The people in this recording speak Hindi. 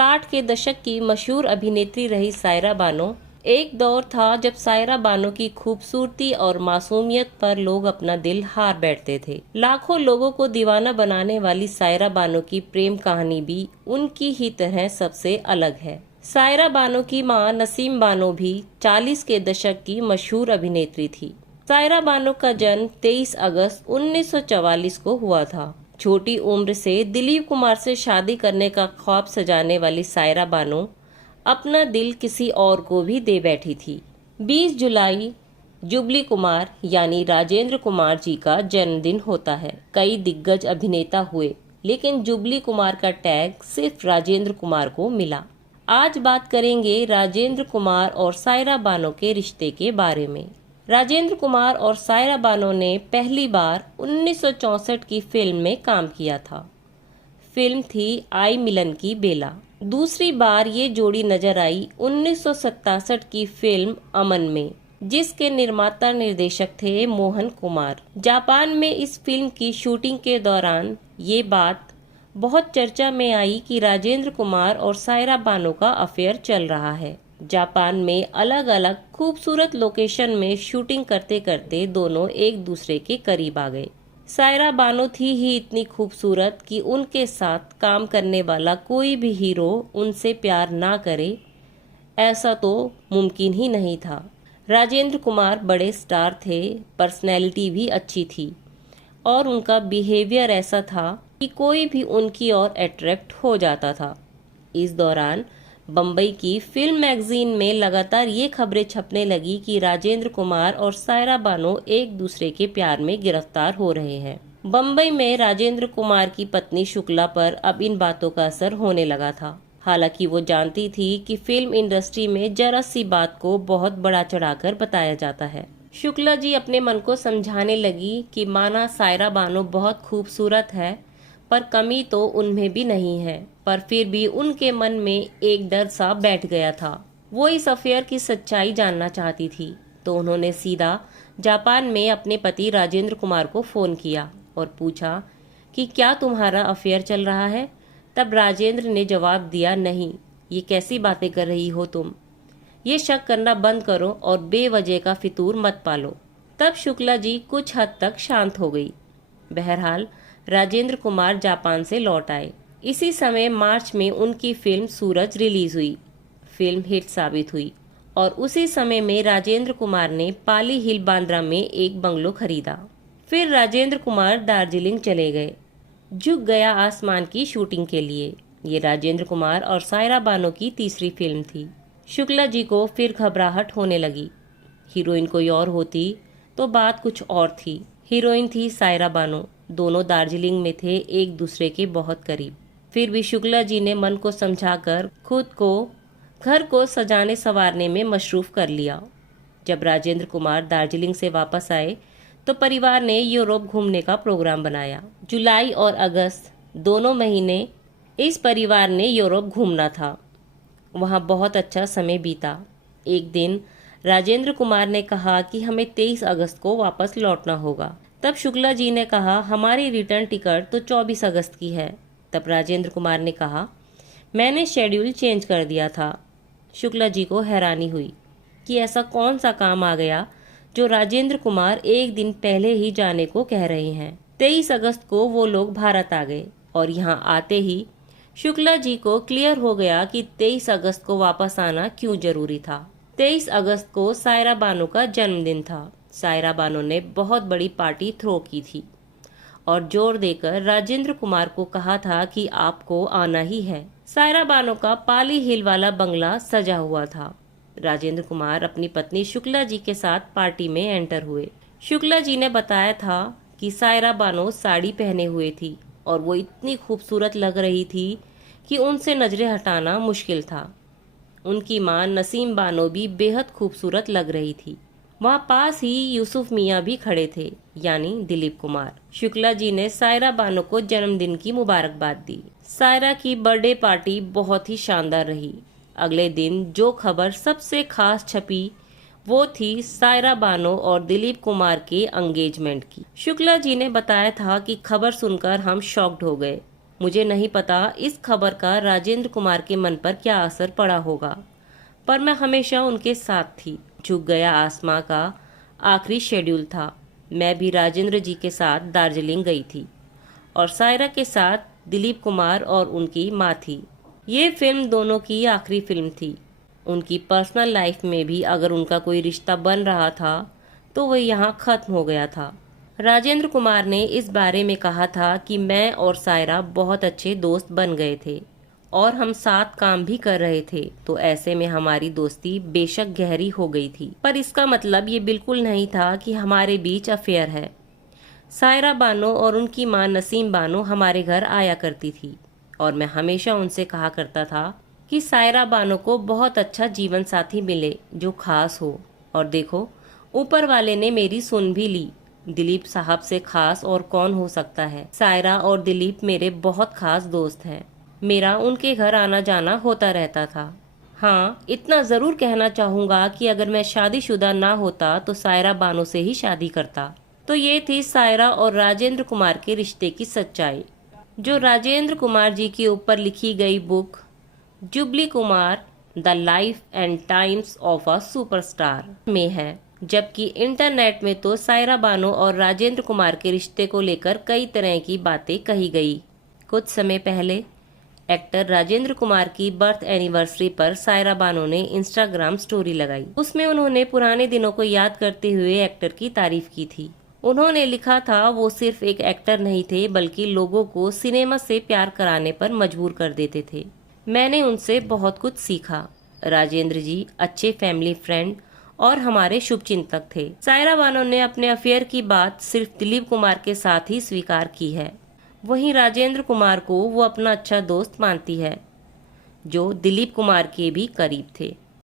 60 के दशक की मशहूर अभिनेत्री रही सायरा बानो। एक दौर था जब सायरा बानो की खूबसूरती और मासूमियत पर लोग अपना दिल हार बैठते थे। लाखों लोगों को दीवाना बनाने वाली सायरा बानो की प्रेम कहानी भी उनकी ही तरह सबसे अलग है। सायरा बानो की मां नसीम बानो भी 40 के दशक की मशहूर अभिनेत्री थी। सायरा बानो का जन्म 23 अगस्त 1944 को हुआ था। छोटी उम्र से दिलीप कुमार से शादी करने का ख्वाब सजाने वाली सायरा बानो अपना दिल किसी और को भी दे बैठी थी। 20 जुलाई जुबली कुमार यानी राजेंद्र कुमार जी का जन्मदिन होता है। कई दिग्गज अभिनेता हुए, लेकिन जुबली कुमार का टैग सिर्फ राजेंद्र कुमार को मिला। आज बात करेंगे राजेंद्र कुमार और सायरा बानो के रिश्ते के बारे में। राजेंद्र कुमार और सायरा बानो ने पहली बार 1964 की फिल्म में काम किया था। फिल्म थी आई मिलन की बेला। दूसरी बार ये जोड़ी नजर आई 1967 की फिल्म अमन में, जिसके निर्माता निर्देशक थे मोहन कुमार। जापान में इस फिल्म की शूटिंग के दौरान ये बात बहुत चर्चा में आई कि राजेंद्र कुमार और सायरा बानो का अफेयर चल रहा है। जापान में अलग अलग खूबसूरत लोकेशन में शूटिंग करते करते दोनों एक दूसरे के करीब आ गए। सायरा बानो थी ही इतनी खूबसूरत कि उनके साथ काम करने वाला कोई भी हीरो उनसे प्यार ना करे, ऐसा तो मुमकिन ही नहीं था। राजेंद्र कुमार बड़े स्टार थे, पर्सनैलिटी भी अच्छी थी और उनका बिहेवियर ऐसा था कि कोई भी उनकी ओर अट्रैक्ट हो जाता था। इस दौरान बम्बई की फिल्म मैगजीन में लगातार ये खबरें छपने लगी कि राजेंद्र कुमार और सायरा बानो एक दूसरे के प्यार में गिरफ्तार हो रहे हैं। बम्बई में राजेंद्र कुमार की पत्नी शुक्ला पर अब इन बातों का असर होने लगा था। हालांकि वो जानती थी कि फिल्म इंडस्ट्री में जरा सी बात को बहुत बड़ा चढ़ाकर बताया जाता है। शुक्ला जी अपने मन को समझाने लगी कि माना सायरा बानो बहुत खूबसूरत है, पर कमी तो उनमें भी नहीं है। पर फिर भी उनके मन में एक डर सा बैठ गया था। वो इस अफेयर की सच्चाई जानना चाहती थी, तो उन्होंने सीधा जापान में अपने पति राजेंद्र कुमार को फोन किया और पूछा कि क्या तुम्हारा अफेयर चल रहा है। तब राजेंद्र ने जवाब दिया, नहीं, ये कैसी बातें कर रही हो तुम, ये शक करना बंद करो और बेवजह का फितूर मत पालो। तब शुक्ला जी कुछ हद तक शांत हो गई। बहरहाल राजेंद्र कुमार जापान से लौट आए। इसी समय मार्च में उनकी फिल्म सूरज रिलीज हुई। फिल्म हिट साबित हुई और उसी समय में राजेंद्र कुमार ने पाली हिल बांद्रा में एक बंगलो खरीदा। फिर राजेंद्र कुमार दार्जिलिंग चले गए, झुक गया आसमान की शूटिंग के लिए। ये राजेंद्र कुमार और सायरा बानो की तीसरी फिल्म थी। शुक्ला जी को फिर घबराहट होने लगी। हीरोइन कोई और होती तो बात कुछ और थी। हीरोइन थी सायरा बानो। दोनों दार्जिलिंग में थे, एक दूसरे के बहुत करीब। फिर भी शुक्ला जी ने मन को समझाकर खुद को घर को सजाने संवारने में मशरूफ कर लिया। जब राजेंद्र कुमार दार्जिलिंग से वापस आए तो परिवार ने यूरोप घूमने का प्रोग्राम बनाया। जुलाई और अगस्त दोनों महीने इस परिवार ने यूरोप घूमना था। वहाँ बहुत अच्छा समय बीता। एक दिन राजेंद्र कुमार ने कहा कि हमें 23 अगस्त को वापस लौटना होगा। तब शुक्ला जी ने कहा, हमारी रिटर्न टिकट तो 24 अगस्त की है। तब राजेंद्र कुमार ने कहा, मैंने शेड्यूल चेंज कर दिया था। शुक्ला जी को हैरानी हुई कि ऐसा कौन सा काम आ गया जो राजेंद्र कुमार एक दिन पहले ही जाने को कह रहे हैं। 23 अगस्त को वो लोग भारत आ गए और यहाँ आते ही शुक्ला जी को क्लियर हो गया कि 23 अगस्त को वापस आना क्यों जरूरी था। 23 अगस्त को सायरा बानो का जन्मदिन था। सायरा बानो ने बहुत बड़ी पार्टी थ्रो की थी और जोर देकर राजेंद्र कुमार को कहा था कि आपको आना ही है। सायरा बानो का पाली हिल वाला बंगला सजा हुआ था। राजेंद्र कुमार अपनी पत्नी शुक्ला जी के साथ पार्टी में एंटर हुए। शुक्ला जी ने बताया था कि सायरा बानो साड़ी पहने हुए थी और वो इतनी खूबसूरत लग रही थी कि उनसे नजरें हटाना मुश्किल था। उनकी मां नसीम बानो भी बेहद खूबसूरत लग रही थी। वहाँ पास ही यूसुफ मियाँ भी खड़े थे, यानी दिलीप कुमार। शुक्ला जी ने सायरा बानो को जन्मदिन की मुबारकबाद दी। सायरा की बर्थडे पार्टी बहुत ही शानदार रही। अगले दिन जो खबर सबसे खास छपी वो थी सायरा बानो और दिलीप कुमार के एंगेजमेंट की। शुक्ला जी ने बताया था कि खबर सुनकर हम शॉक्ड हो गए। मुझे नहीं पता इस खबर का राजेंद्र कुमार के मन पर क्या असर पड़ा होगा, पर मैं हमेशा उनके साथ थी। झुक गया आसमां का आखिरी शेड्यूल था। मैं भी राजेंद्र जी के साथ दार्जिलिंग गई थी और सायरा के साथ दिलीप कुमार और उनकी माँ थी। ये फिल्म दोनों की आखिरी फिल्म थी। उनकी पर्सनल लाइफ में भी अगर उनका कोई रिश्ता बन रहा था तो वह यहाँ खत्म हो गया था। राजेंद्र कुमार ने इस बारे में कहा था कि मैं और सायरा बहुत अच्छे दोस्त बन गए थे और हम साथ काम भी कर रहे थे, तो ऐसे में हमारी दोस्ती बेशक गहरी हो गई थी, पर इसका मतलब ये बिल्कुल नहीं था कि हमारे बीच अफेयर है। सायरा बानो और उनकी माँ नसीम बानो हमारे घर आया करती थी और मैं हमेशा उनसे कहा करता था कि सायरा बानो को बहुत अच्छा जीवन साथी मिले जो खास हो। और देखो, ऊपर वाले ने मेरी सुन भी ली। दिलीप साहब से खास और कौन हो सकता है। सायरा और दिलीप मेरे बहुत खास दोस्त हैं। मेरा उनके घर आना जाना होता रहता था। हाँ, इतना जरूर कहना चाहूंगा कि अगर मैं शादीशुदा ना होता तो सायरा बानो से ही शादी करता। तो ये थी सायरा और राजेंद्र कुमार के रिश्ते की सच्चाई, जो राजेंद्र कुमार जी के ऊपर लिखी गई book jubilee Kumar the life and times of a superstar में है। जबकि इंटरनेट में तो सायरा बानो और राजेंद्र कुमार के रिश्ते को लेकर कई तरह की बातें कही गई। कुछ समय पहले एक्टर राजेंद्र कुमार की बर्थ एनिवर्सरी पर सायरा बानो ने इंस्टाग्राम स्टोरी लगाई। उसमें उन्होंने पुराने दिनों को याद करते हुए एक्टर की तारीफ की थी। उन्होंने लिखा था वो सिर्फ एक एक्टर नहीं थे बल्कि लोगों को सिनेमा से प्यार कराने पर मजबूर कर देते थे। मैंने उनसे बहुत कुछ सीखा। राजेंद्र जी अच्छे फैमिली फ्रेंड और हमारे शुभचिंतक थे। सायरा बानो ने अपने अफेयर की बात सिर्फ दिलीप कुमार के साथ ही स्वीकार की है। वहीं राजेंद्र कुमार को वो अपना अच्छा दोस्त मानती है, जो दिलीप कुमार के भी करीब थे।